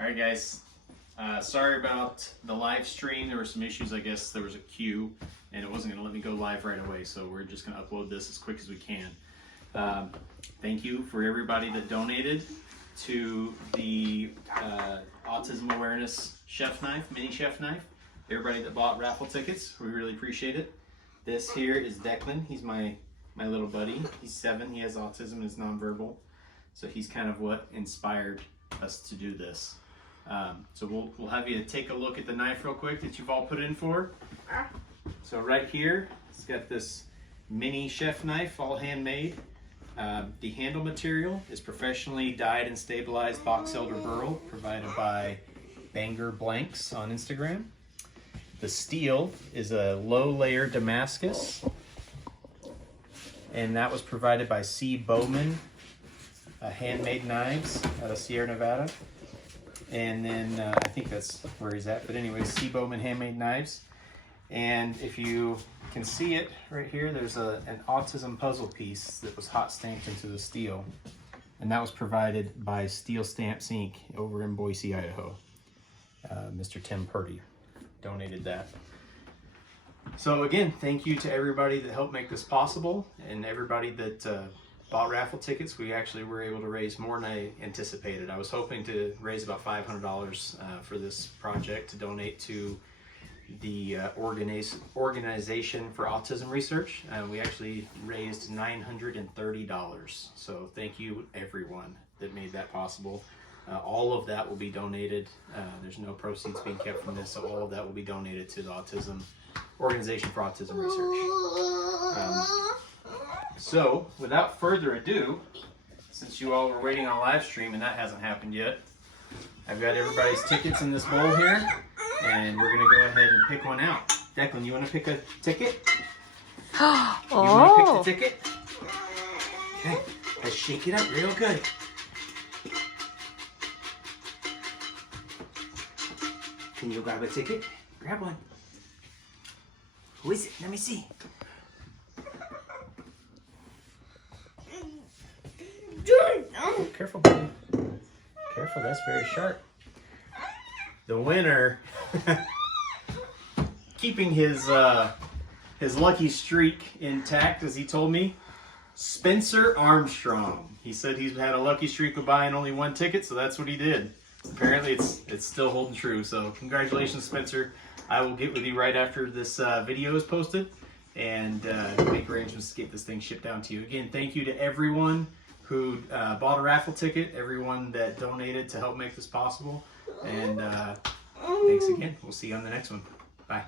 All right, guys. Sorry about the live stream. There were some issues. I guess there was a queue, and it wasn't going to let me go live right away. So we're just going to upload this as quick as we can. Thank you for everybody that donated to the Autism Awareness Chef Knife, Mini Chef Knife. Everybody that bought raffle tickets, we really appreciate it. This here is Declan. He's my little buddy. He's 7. He has autism and is nonverbal. So he's kind of what inspired us to do this. So we'll have you take a look at the knife real quick that you've all put in for. So right here, it's got this mini chef knife, all handmade. The handle material is professionally dyed and stabilized box elder burl, provided by Banger Blanks on Instagram. The steel is a low layer Damascus, and that was provided by C. Bowman Handmade Knives out of Sierra Nevada. And then I think that's where he's at, but anyway, C. Bowman Handmade Knives. And if you can see it right here, there's an autism puzzle piece that was hot stamped into the steel, and that was provided by Steel Stamps Inc. over in Boise, Idaho. Mr. Tim Purdy donated that. So again, thank you to everybody that helped make this possible, and everybody that bought raffle tickets. We actually were able to raise more than I anticipated. I was hoping to raise about $500 for this project to donate to the Organization for Autism Research. We actually raised $930. So thank you everyone that made that possible. All of that will be donated. There's no proceeds being kept from this, so all of that will be donated to the Organization for Autism Research. So, without further ado, since you all were waiting on a live stream and that hasn't happened yet, I've got everybody's tickets in this bowl here, and we're going to go ahead and pick one out. Declan, you want to pick a ticket? Oh. You want to pick the ticket? Okay, let's shake it up real good. Can you grab a ticket? Grab one. Who is it? Let me see. Oh, careful, buddy. Careful, that's very sharp. The winner, keeping his lucky streak intact, as he told me, Spencer Armstrong. He said he's had a lucky streak of buying only one ticket, so that's what he did. Apparently, it's still holding true. So congratulations, Spencer. I will get with you right after this video is posted and make arrangements to get this thing shipped down to you. Again, thank you to everyone who bought a raffle ticket, everyone that donated to help make this possible. And thanks again. We'll see you on the next one. Bye.